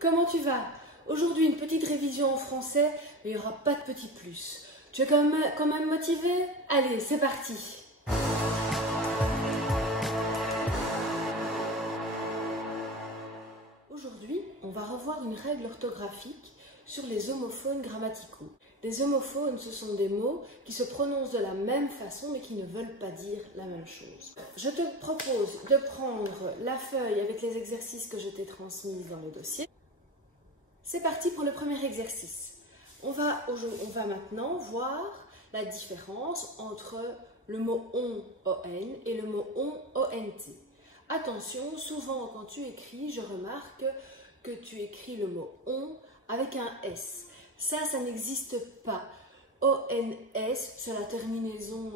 comment tu vas? Aujourd'hui, une petite révision en français, mais il n'y aura pas de petit plus. Tu es quand même motivé? Allez, c'est parti! Aujourd'hui, on va revoir une règle orthographique sur les homophones grammaticaux. Les homophones, ce sont des mots qui se prononcent de la même façon mais qui ne veulent pas dire la même chose. Je te propose de prendre la feuille avec les exercices que je t'ai transmis dans le dossier. C'est parti pour le premier exercice. On va maintenant voir la différence entre le mot on, on et le mot on, ont. Attention, souvent quand tu écris, je remarque que tu écris le mot on avec un S. Ça n'existe pas. ONS, c'est la terminaison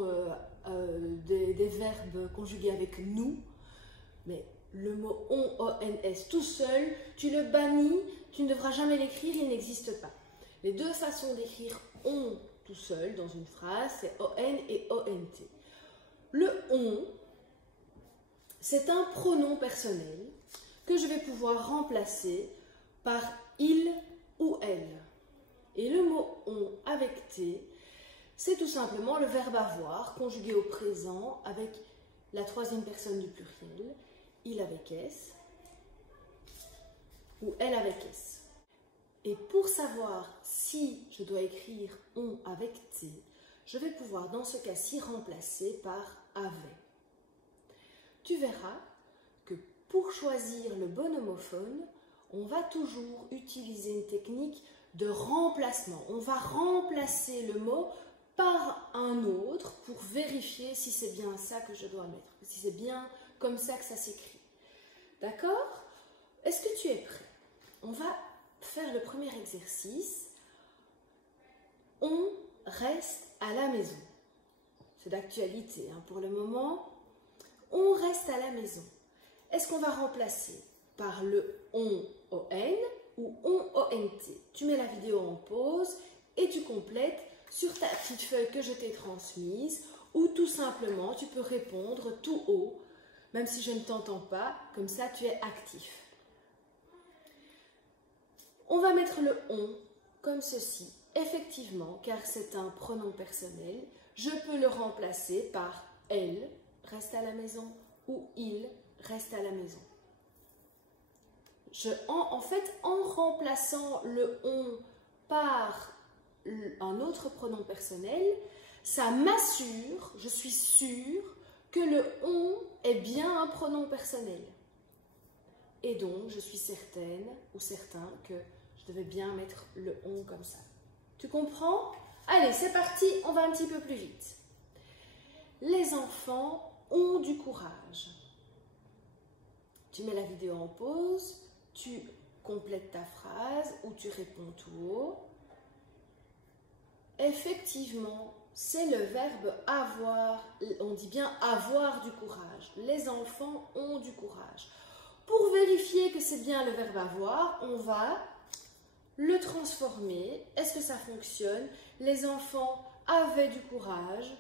des verbes conjugués avec nous. Mais le mot ONS tout seul, tu le bannis, tu ne devras jamais l'écrire, il n'existe pas. Les deux façons d'écrire on tout seul dans une phrase, c'est ON et ONT. Le on, c'est un pronom personnel que je vais pouvoir remplacer par il ou elle. Et le mot on avec T, c'est tout simplement le verbe avoir conjugué au présent avec la troisième personne du pluriel, il avec S ou elle avec S. Et pour savoir si je dois écrire on avec T, je vais pouvoir dans ce cas-ci remplacer par avait. Tu verras que pour choisir le bon homophone, on va toujours utiliser une technique de remplacement. On va remplacer le mot par un autre pour vérifier si c'est bien ça que je dois mettre, si c'est bien comme ça que ça s'écrit. D'accord? Est-ce que tu es prêt? On va faire le premier exercice. On reste à la maison. C'est d'actualité pour le moment. On reste à la maison. Est-ce qu'on va remplacer par le on ou on ont? Tu mets la vidéo en pause et tu complètes sur ta petite feuille que je t'ai transmise ou tout simplement tu peux répondre tout haut, même si je ne t'entends pas, comme ça tu es actif. On va mettre le on comme ceci. Effectivement, car c'est un pronom personnel, je peux le remplacer par elle reste à la maison ou il reste à la maison. En fait, en remplaçant le on par un autre pronom personnel, ça m'assure, je suis sûre, que le on est bien un pronom personnel. Et donc, je suis certaine ou certain que je devais bien mettre le on comme ça. Tu comprends? Allez, c'est parti, on va un petit peu plus vite. Les enfants ont du courage. Tu mets la vidéo en pause, tu complètes ta phrase ou tu réponds tout haut. Effectivement, c'est le verbe avoir, on dit bien avoir du courage. Les enfants ont du courage. Pour vérifier que c'est bien le verbe avoir, on va le transformer. Est-ce que ça fonctionne? Les enfants avaient du courage.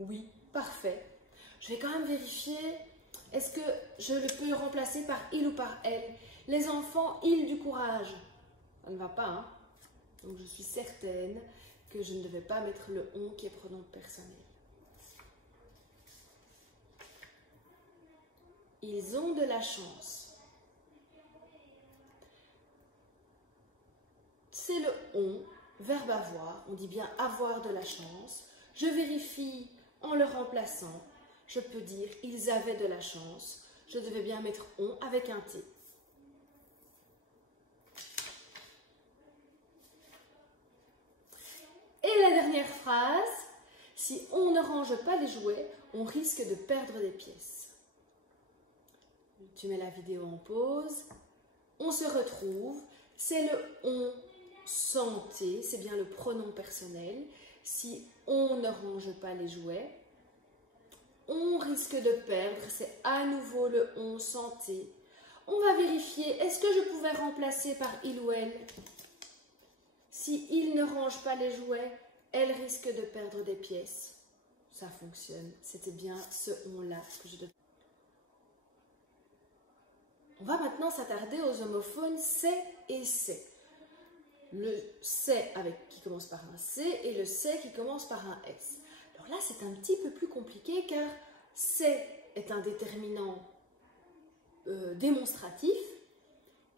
Oui, parfait. Je vais quand même vérifier, est-ce que je peux le remplacer par il ou par elle? Les enfants, ils du courage. Ça ne va pas, Donc je suis certaine que je ne devais pas mettre le on qui est pronom personnel. Ils ont de la chance. C'est le on, verbe avoir, on dit bien avoir de la chance. Je vérifie en le remplaçant. Je peux dire ils avaient de la chance. Je devais bien mettre on avec un T. Et la dernière phrase, si on ne range pas les jouets, on risque de perdre des pièces. Tu mets la vidéo en pause. On se retrouve. C'est le on santé, c'est bien le pronom personnel. Si on ne range pas les jouets, on risque de perdre, c'est à nouveau le on santé. On va vérifier, est-ce que je pouvais remplacer par il ou elle? Si il ne range pas les jouets, elle risque de perdre des pièces. Ça fonctionne, c'était bien ce on-là que je devais. On va maintenant s'attarder aux homophones c'est et c'est. Le c'est qui commence par un C et le c'est qui commence par un S. Alors là, c'est un petit peu plus compliqué car c'est est un déterminant démonstratif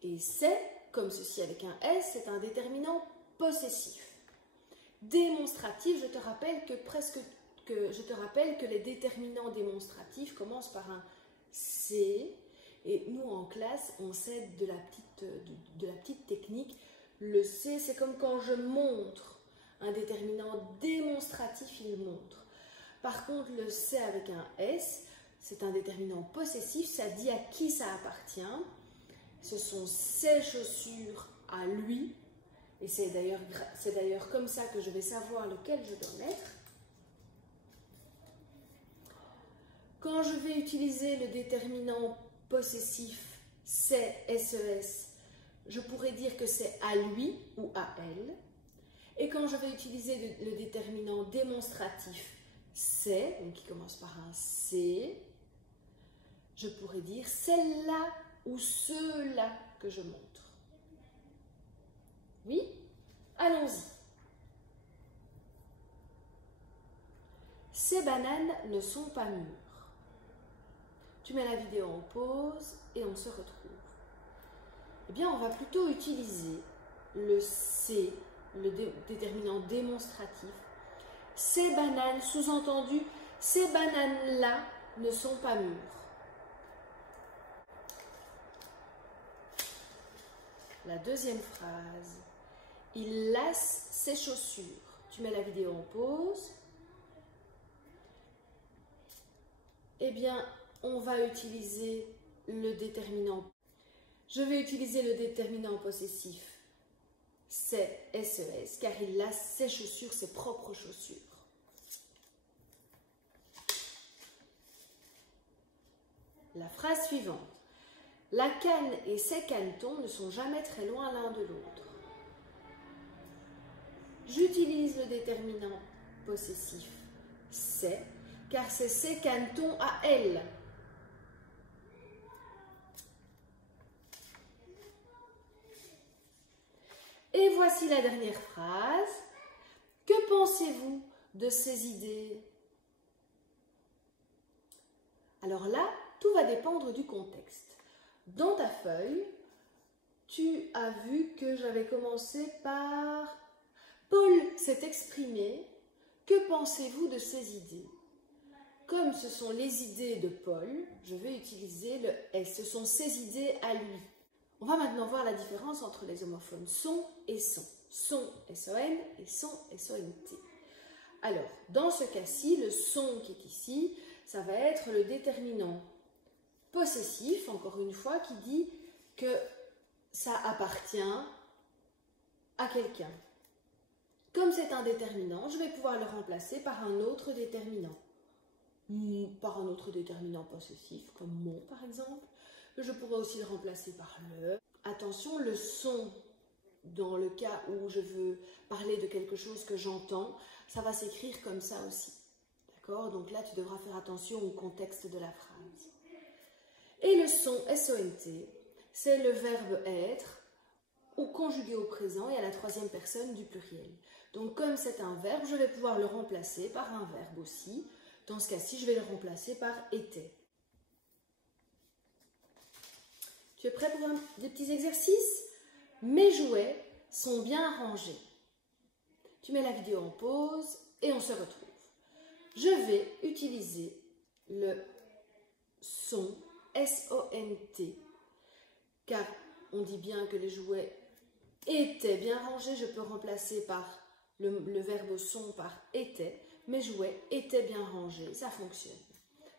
et c'est, comme ceci avec un S, c'est un déterminant possessif. Démonstratif, je te rappelle que les déterminants démonstratifs commencent par un C et nous en classe, on sait de la petite technique. Le C, c'est comme quand je montre un déterminant démonstratif, il montre. Par contre, le C avec un S, c'est un déterminant possessif, ça dit à qui ça appartient. Ce sont ses chaussures à lui. Et c'est d'ailleurs comme ça que je vais savoir lequel je dois mettre. Quand je vais utiliser le déterminant possessif c'est, SES, je pourrais dire que c'est à lui ou à elle. Et quand je vais utiliser le déterminant démonstratif c'est, donc qui commence par un C, je pourrais dire celle-là ou ceux-là que je montre. Oui? Allons-y. Ces bananes ne sont pas mûres. Tu mets la vidéo en pause et on se retrouve. Eh bien, on va plutôt utiliser le C, le déterminant démonstratif. Ces bananes, sous-entendu, ces bananes-là ne sont pas mûres. La deuxième phrase. Il lasse ses chaussures. Tu mets la vidéo en pause. Eh bien, on va utiliser le déterminant. Je vais utiliser le déterminant possessif. C'est SES, car il lasse ses chaussures, ses propres chaussures. La phrase suivante. La canne et ses canetons ne sont jamais très loin l'un de l'autre. J'utilise le déterminant possessif c'est, car c'est ses canetons à elle. Et voici la dernière phrase. Que pensez-vous de ces idées? Alors là, tout va dépendre du contexte. Dans ta feuille, tu as vu que j'avais commencé par Paul s'est exprimé. Que pensez-vous de ces idées? Comme ce sont les idées de Paul, je vais utiliser le S. Ce sont ses idées à lui. On va maintenant voir la différence entre les homophones son et son. Son, S-O-N, et son, S-O-N-T. Alors, dans ce cas-ci, le son qui est ici, ça va être le déterminant possessif, encore une fois, qui dit que ça appartient à quelqu'un. Comme c'est un déterminant, je vais pouvoir le remplacer par un autre déterminant. Par un autre déterminant possessif, comme mon par exemple. Je pourrais aussi le remplacer par le. Attention, le son, dans le cas où je veux parler de quelque chose que j'entends, ça va s'écrire comme ça aussi. D'accord? Donc là, tu devras faire attention au contexte de la phrase. Et le son, S-O-N-T, c'est le verbe être, ou conjugué au présent et à la troisième personne du pluriel. Donc comme c'est un verbe, je vais pouvoir le remplacer par un verbe aussi. Dans ce cas-ci, je vais le remplacer par était. Tu es prêt pour des petits exercices? Mes jouets sont bien rangés. Tu mets la vidéo en pause et on se retrouve. Je vais utiliser le son, S-O-N-T, car on dit bien que les jouets étaient bien rangés. Je peux remplacer par le verbe son par était. Mes jouets étaient bien rangés, ça fonctionne.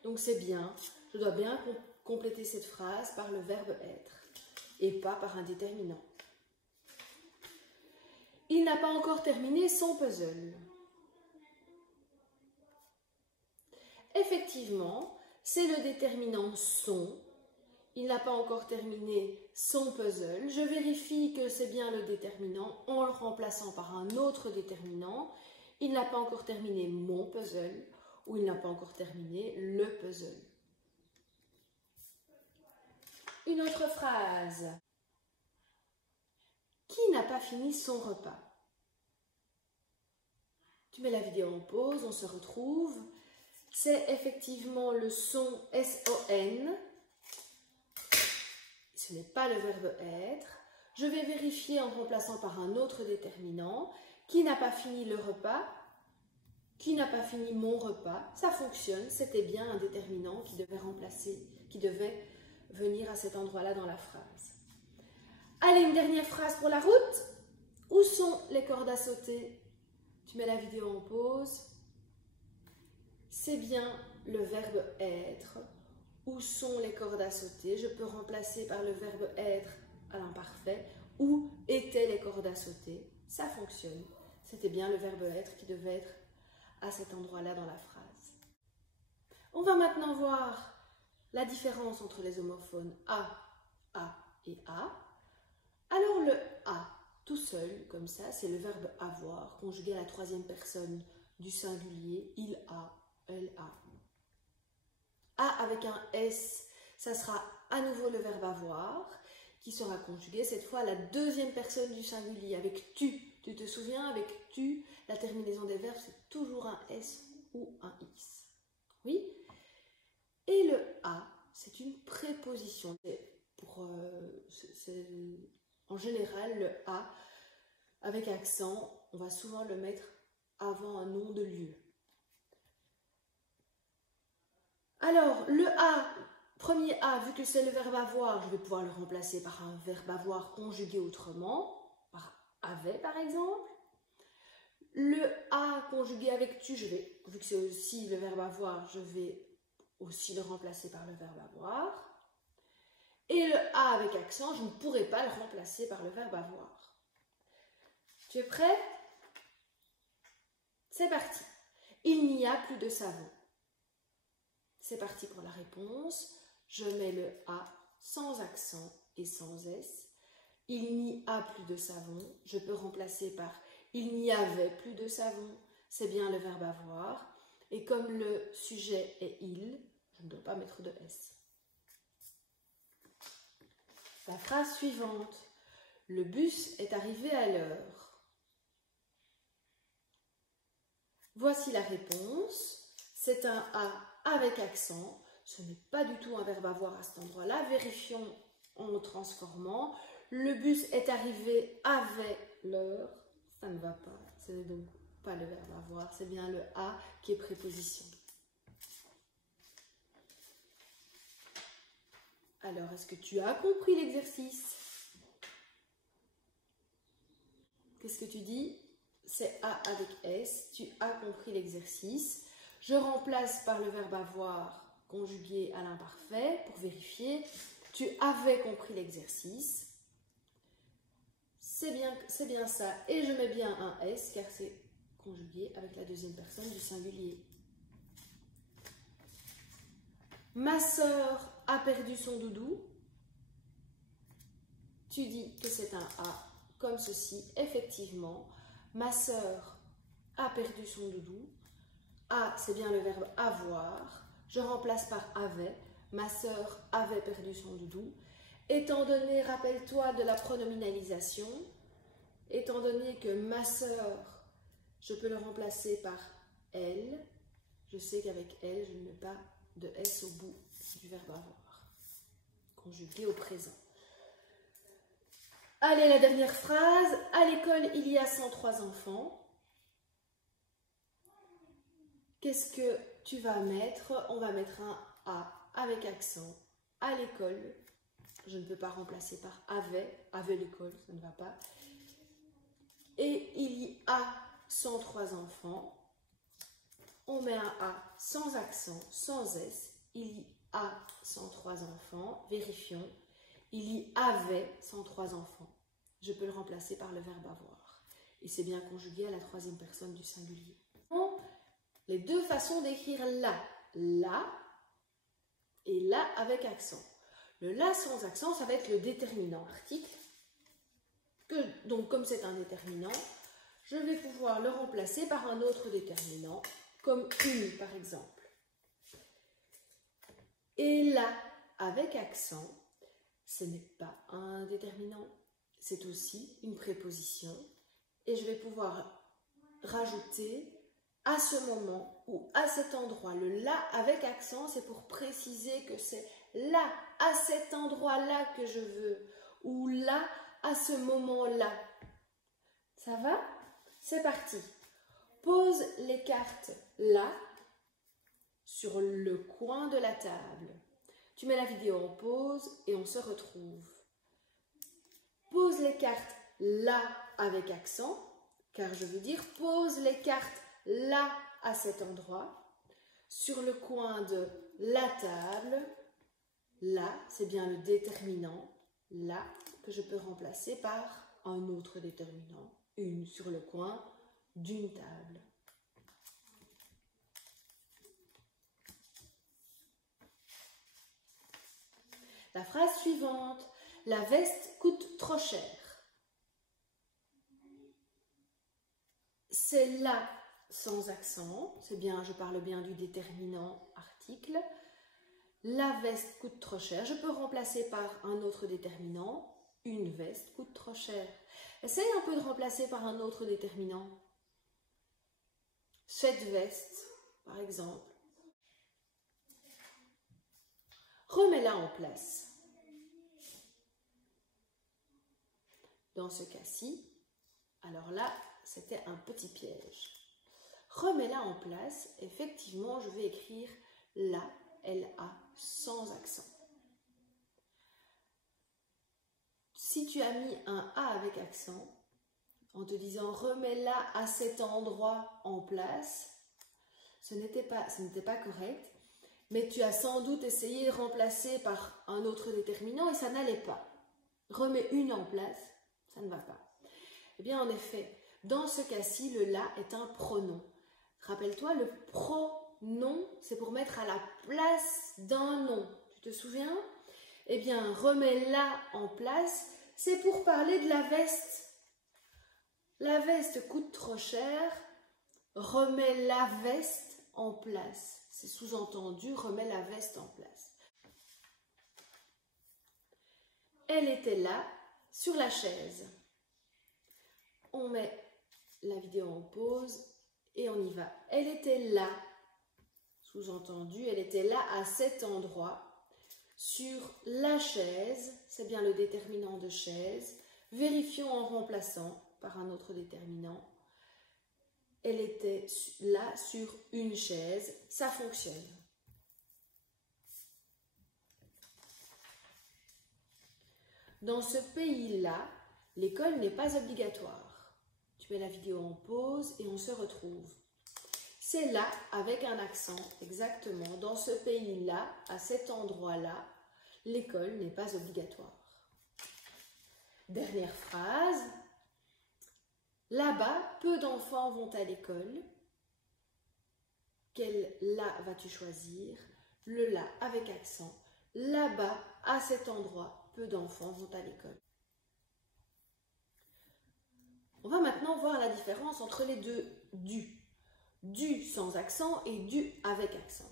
Donc c'est bien, je dois bien compléter cette phrase par le verbe être et pas par un déterminant. Il n'a pas encore terminé son puzzle. Effectivement, c'est le déterminant son. Il n'a pas encore terminé son puzzle. Je vérifie que c'est bien le déterminant en le remplaçant par un autre déterminant. Il n'a pas encore terminé mon puzzle ou il n'a pas encore terminé le puzzle. Une autre phrase. Qui n'a pas fini son repas? Tu mets la vidéo en pause, on se retrouve. C'est effectivement le son S-O-N. Ce n'est pas le verbe être. Je vais vérifier en remplaçant par un autre déterminant. Qui n'a pas fini le repas? Qui n'a pas fini mon repas? Ça fonctionne, c'était bien un déterminant qui devait remplacer, qui devait venir à cet endroit-là dans la phrase. Allez, une dernière phrase pour la route. Où sont les cordes à sauter? Tu mets la vidéo en pause. C'est bien le verbe être. Où sont les cordes à sauter? Je peux remplacer par le verbe être à l'imparfait. Où étaient les cordes à sauter? Ça fonctionne. C'était bien le verbe être qui devait être à cet endroit-là dans la phrase. On va maintenant voir la différence entre les homophones a et a. Alors le a, tout seul, comme ça, c'est le verbe avoir, conjugué à la troisième personne du singulier, il a, elle a. A avec un S, ça sera à nouveau le verbe avoir, qui sera conjugué cette fois à la deuxième personne du singulier, avec tu. Tu te souviens, avec tu, la terminaison des verbes, c'est toujours un S ou un X. Oui? Et le a, c'est une préposition. En général, le a, avec accent, on va souvent le mettre avant un nom de lieu. Alors, le a, premier a, vu que c'est le verbe avoir, je vais pouvoir le remplacer par un verbe avoir conjugué autrement, par avait par exemple. Le a conjugué avec tu, vu que c'est aussi le verbe avoir, je vais aussi le remplacer par le verbe avoir. Et le a avec accent, je ne pourrai pas le remplacer par le verbe avoir. Tu es prêt? C'est parti. Il n'y a plus de savon. C'est parti pour la réponse. Je mets le a sans accent et sans S. Il n'y a plus de savon. Je peux remplacer par il n'y avait plus de savon. C'est bien le verbe avoir. Et comme le sujet est il, je ne dois pas mettre de S. La phrase suivante. Le bus est arrivé à l'heure. Voici la réponse. C'est un A avec accent. Ce n'est pas du tout un verbe avoir à cet endroit-là. Vérifions en le transformant. Le bus est arrivé avec l'heure. Ça ne va pas. Ce n'est donc pas le verbe avoir. C'est bien le A qui est préposition. Alors, est-ce que tu as compris l'exercice? Qu'est-ce que tu dis? C'est A avec S. Tu as compris l'exercice. Je remplace par le verbe avoir conjugué à l'imparfait pour vérifier. Tu avais compris l'exercice. C'est bien ça. Et je mets bien un S car c'est conjugué avec la deuxième personne du singulier. Ma sœur a perdu son doudou. Tu dis que c'est un A comme ceci. Effectivement, ma sœur a perdu son doudou. A, c'est bien le verbe avoir. Je remplace par avait. Ma sœur avait perdu son doudou. Étant donné, rappelle-toi de la pronominalisation, étant donné que ma sœur, je peux le remplacer par elle. Je sais qu'avec elle, je ne mets pas de S au bout du verbe avoir, conjugué au présent. Allez, la dernière phrase. À l'école, il y a 103 enfants. Qu'est-ce que tu vas mettre? On va mettre un A avec accent. À l'école, je ne peux pas remplacer par avait l'école, ça ne va pas. Et il y a 103 enfants. On met un A sans accent, sans S. Il y a 103 enfants. Vérifions. Il y avait 103 enfants. Je peux le remplacer par le verbe avoir. Et c'est bien conjugué à la troisième personne du singulier. Les deux façons d'écrire la et la avec accent. Le la sans accent, ça va être le déterminant article. Donc, comme c'est un déterminant, je vais pouvoir le remplacer par un autre déterminant, comme une par exemple. Et la avec accent, ce n'est pas un déterminant, c'est aussi une préposition. Et je vais pouvoir rajouter à ce moment ou à cet endroit. Le là avec accent, c'est pour préciser que c'est là, à cet endroit-là que je veux. Ou là, à ce moment-là. Ça va? C'est parti. Pose les cartes là, sur le coin de la table. Tu mets la vidéo en pause et on se retrouve. Pose les cartes là avec accent, car je veux dire pose les cartes là à cet endroit, sur le coin de la table. Là, c'est bien le déterminant, là, que je peux remplacer par un autre déterminant, une sur le coin d'une table. La phrase suivante, la veste coûte trop cher. C'est là sans accent, c'est bien, je parle bien du déterminant article. La veste coûte trop cher, je peux remplacer par un autre déterminant, une veste coûte trop cher. Essaye un peu de remplacer par un autre déterminant. Cette veste, par exemple. Remets-la en place. Dans ce cas-ci, alors là, c'était un petit piège. Remets-la en place. Effectivement, je vais écrire là, L-A, sans accent. Si tu as mis un A avec accent, en te disant remets-la à cet endroit en place, ce n'était pas correct, mais tu as sans doute essayé de remplacer par un autre déterminant et ça n'allait pas. Remets une en place, ça ne va pas. Eh bien, en effet, dans ce cas-ci, le là est un pronom. Rappelle-toi, le pronom, c'est pour mettre à la place d'un nom. Tu te souviens? Eh bien, remets-la en place, c'est pour parler de la veste. La veste coûte trop cher, remets la veste en place. C'est sous-entendu, remets la veste en place. Elle était là, sur la chaise. On met la vidéo en pause et on y va. Elle était là, sous-entendu, elle était là à cet endroit, sur la chaise, c'est bien le déterminant de chaise. Vérifions en remplaçant par un autre déterminant. Elle était là sur une chaise, ça fonctionne. Dans ce pays-là, l'école n'est pas obligatoire. Tu mets la vidéo en pause et on se retrouve. C'est là avec un accent, exactement. Dans ce pays-là, à cet endroit-là, l'école n'est pas obligatoire. Dernière phrase. Là-bas, peu d'enfants vont à l'école. Quel là vas-tu choisir? Le là avec accent. Là-bas, à cet endroit, peu d'enfants vont à l'école. On va maintenant voir la différence entre les deux du. Du sans accent et du avec accent.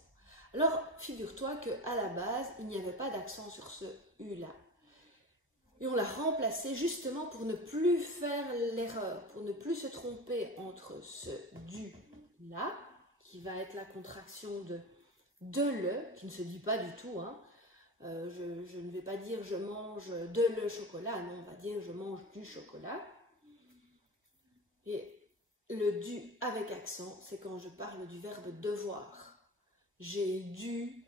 Alors, figure-toi qu'à la base, il n'y avait pas d'accent sur ce U-là. Et on l'a remplacé justement pour ne plus faire l'erreur, pour ne plus se tromper entre ce du-là, qui va être la contraction de le, qui ne se dit pas du tout. Hein. Je ne vais pas dire je mange de le chocolat, non, on va dire je mange du chocolat. Et le du avec accent, c'est quand je parle du verbe devoir. J'ai dû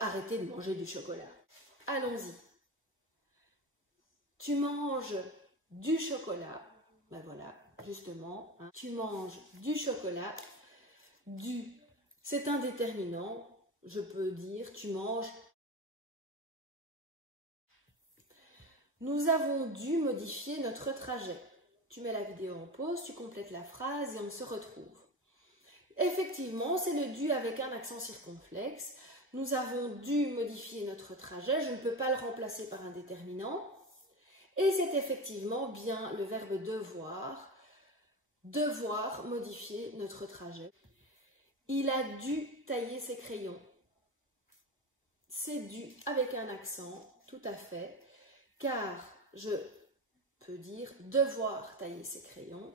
arrêter de manger du chocolat. Allons-y. Tu manges du chocolat. Ben voilà, justement. Hein. Tu manges du chocolat. Du, c'est un déterminant. Je peux dire tu manges. Nous avons dû modifier notre trajet. Tu mets la vidéo en pause, tu complètes la phrase et on se retrouve. Effectivement, c'est le dû avec un accent circonflexe. Nous avons dû modifier notre trajet. Je ne peux pas le remplacer par un déterminant. Et c'est effectivement bien le verbe devoir. Devoir modifier notre trajet. Il a dû tailler ses crayons. C'est dû avec un accent, tout à fait. car je peux dire devoir tailler ses crayons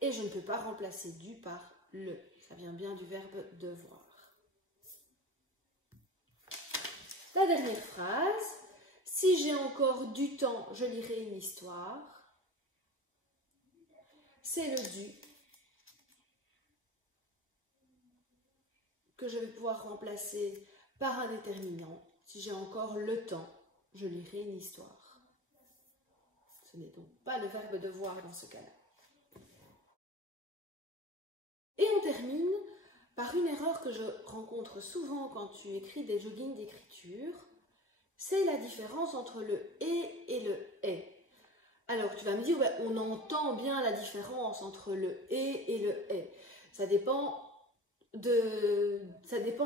et je ne peux pas remplacer du par le. Ça vient bien du verbe devoir. La dernière phrase, si j'ai encore du temps, je lirai une histoire. C'est le du que je vais pouvoir remplacer par un déterminant. Si j'ai encore le temps, je lirai une histoire. Ce n'est donc pas le verbe devoir dans ce cas-là. Et on termine par une erreur que je rencontre souvent quand tu écris des joggings d'écriture, c'est la différence entre le « et le « est ». Alors tu vas me dire, ouais, on entend bien la différence entre le « et le « est ». Ça dépend de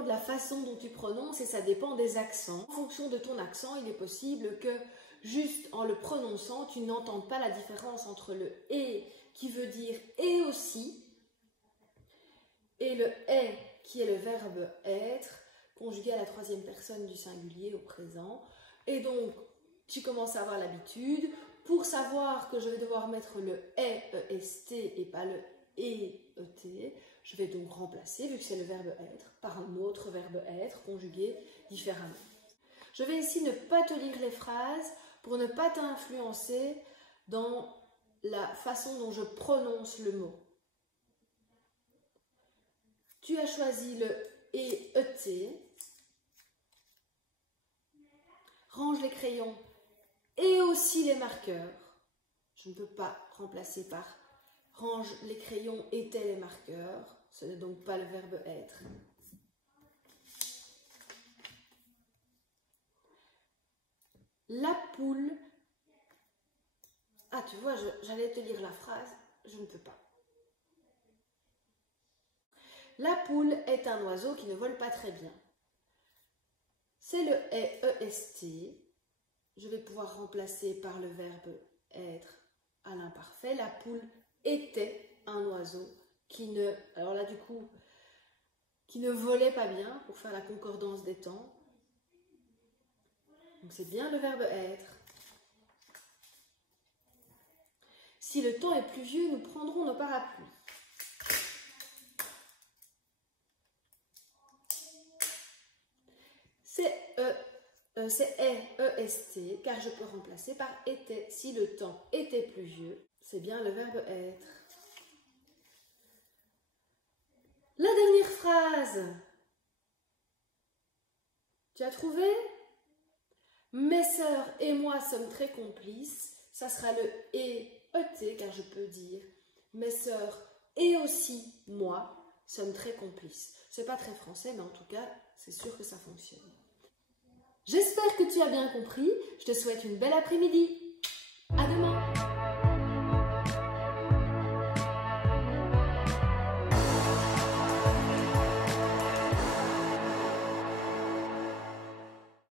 la façon dont tu prononces et ça dépend des accents. En fonction de ton accent, il est possible que juste en le prononçant, tu n'entendes pas la différence entre le « et » qui veut dire « et aussi » et le « est » qui est le verbe « être » conjugué à la troisième personne du singulier au présent. Et donc, tu commences à avoir l'habitude. Pour savoir que je vais devoir mettre le « est » E-S-T et pas le « et » E-T, je vais donc remplacer, vu que c'est le verbe « être », par un autre verbe « être » conjugué différemment. Je vais ici ne pas te lire les phrases pour ne pas t'influencer dans la façon dont je prononce le mot. Tu as choisi le « et » E-T. Range les crayons et aussi les marqueurs. Je ne peux pas remplacer par range les crayons et les marqueurs. Ce n'est donc pas le verbe être. La poule. Ah, tu vois, j'allais te lire la phrase, je ne peux pas. La poule est un oiseau qui ne vole pas très bien. C'est le « est » E-S-T. Je vais pouvoir remplacer par le verbe être à l'imparfait. La poule était un oiseau qui ne, alors là du coup, qui ne volait pas bien pour faire la concordance des temps. Donc c'est bien le verbe être. Si le temps est pluvieux, nous prendrons nos parapluies. C'est E-S-T, car je peux remplacer par était. Si le temps était pluvieux, c'est bien le verbe être. La dernière phrase. Tu as trouvé? Mes sœurs et moi sommes très complices. Ça sera le et ET, car je peux dire mes sœurs et aussi moi sommes très complices. C'est pas très français, mais en tout cas, c'est sûr que ça fonctionne. J'espère que tu as bien compris. Je te souhaite une belle après-midi. À demain.